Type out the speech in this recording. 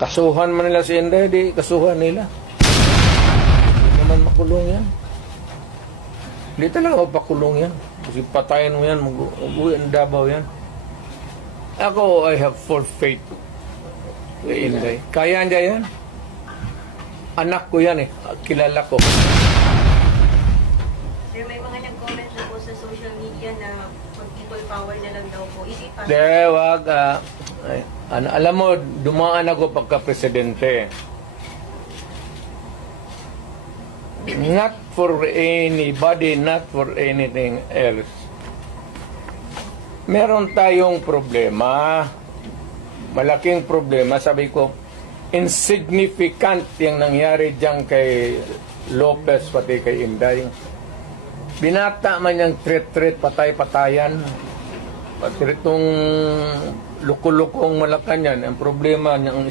Kasuhan man nila si Inday, di kasuhan nila. Hindi naman makulong yan. Hindi talaga mapakulong yan. Kasi patayin mo yan, mag-uwi ang Davao yan. Ako, I have full faith kay Inday. Kaya niya yan. Anak ko yan eh. Kilala ko. Sir, may mga nag-comment na po sa social media na people power na lang daw po. Is it possible? De, wag. Alam mo, dumaan ako pagka-presidente. Not for anybody, not for anything else. Meron tayong problema. Malaking problema. Sabi ko, insignificant yung nangyari dyan kay Lopez pati kay Inday. Binata man yung tret-tret, patay-patayan. Pati itong lukulukong Malacanang, ang problema niyang